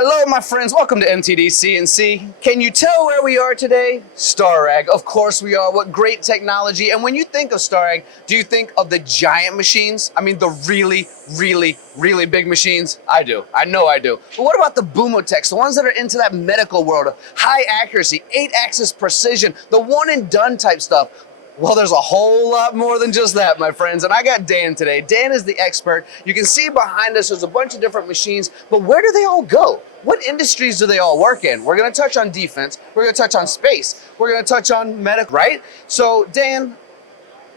Hello, my friends. Welcome to MTDCNC. Can you tell where we are today? Starrag. Of course we are. What great technology. And when you think of Starrag, do you think of the giant machines? I mean, the really big machines? I do. I know I do. But what about the boomotechs, the ones that are into that medical world, high accuracy, 8-axis precision, the one and done type stuff? Well, there's a whole lot more than just that, my friends. And I got Dan today. Dan is the expert. You can see behind us, there's a bunch of different machines, but where do they all go? What industries do they all work in? We're gonna touch on defense. We're gonna touch on space. We're gonna touch on medical, right? So Dan,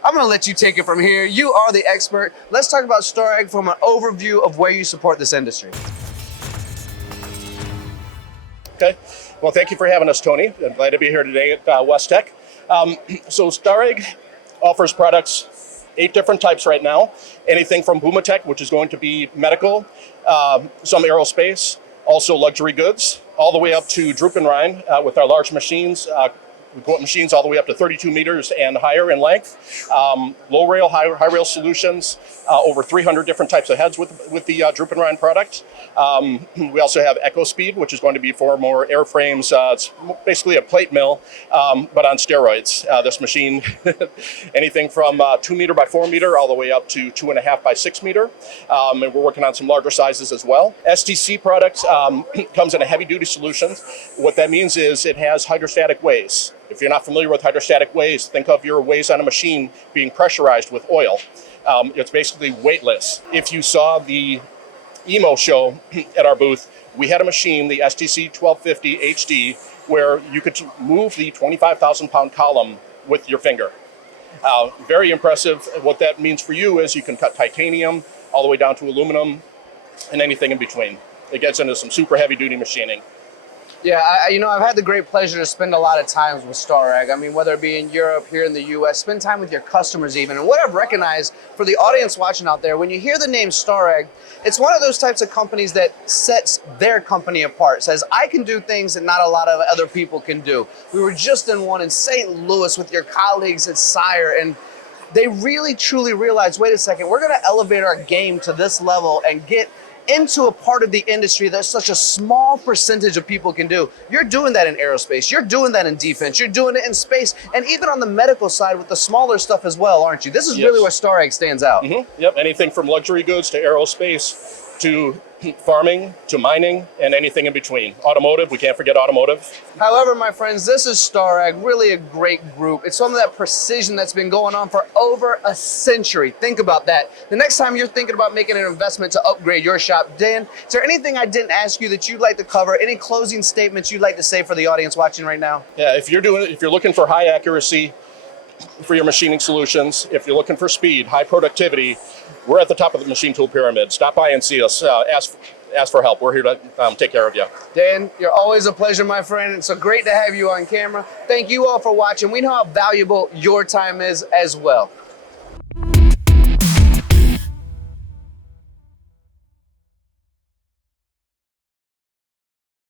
I'm gonna let you take it from here. You are the expert. Let's talk about Starrag from an overview of where you support this industry. Okay, well, thank you for having us, Tony. I'm glad to be here today at West Tech. So Starrag offers products, 8 different types right now. Anything from boomotech, which is going to be medical, some aerospace, also luxury goods, all the way up to Droop+Rein with our large machines. We go machines all the way up to 32 meters and higher in length. Low rail, high rail solutions, over 300 different types of heads with the Droop+Rein product. We also have Echo Speed, which is going to be for more airframes. It's basically a plate mill, but on steroids. This machine, anything from 2 meter by 4 meter all the way up to 2.5 by 6 meter. And we're working on some larger sizes as well. STC product comes in a heavy duty solution. What that means is it has hydrostatic weighs. If you're not familiar with hydrostatic weighs, think of your weighs on a machine being pressurized with oil. It's basically weightless. If you saw the EMO show at our booth, we had a machine, the STC 1250 HD, where you could move the 25,000 pound column with your finger. Very impressive. What that means for you is you can cut titanium all the way down to aluminum and anything in between. It gets into some super heavy duty machining. Yeah, I've had the great pleasure to spend a lot of times with Starrag. I mean, whether it be in Europe, here in the US, spend time with your customers even. And what I've recognized for the audience watching out there, when you hear the name Starrag, it's one of those types of companies that sets their company apart, says, I can do things that not a lot of other people can do. We were just in one in St. Louis with your colleagues at Sire, and they really, truly realized, wait a second, we're gonna elevate our game to this level and get into a part of the industry that such a small percentage of people can do. You're doing that in aerospace, you're doing that in defense, you're doing it in space, and even on the medical side with the smaller stuff as well, aren't you? This is really where Starrag stands out. Yep, anything from luxury goods to aerospace to farming to mining and anything in between. Automotive, we can't forget automotive. However, my friends, this is Starrag, really a great group. It's some of that precision that's been going on for over a century. Think about that. The next time you're thinking about making an investment to upgrade your shop, Dan, is there anything I didn't ask you that you'd like to cover? Any closing statements you'd like to say for the audience watching right now? Yeah, if you're looking for high accuracy for your machining solutions, if you're looking for speed, high productivity, we're at the top of the machine tool pyramid. Stop by and see us. Ask for help. We're here to take care of you. Dan, you're always a pleasure, my friend. It's so great to have you on camera. Thank you all for watching. We know how valuable your time is as well.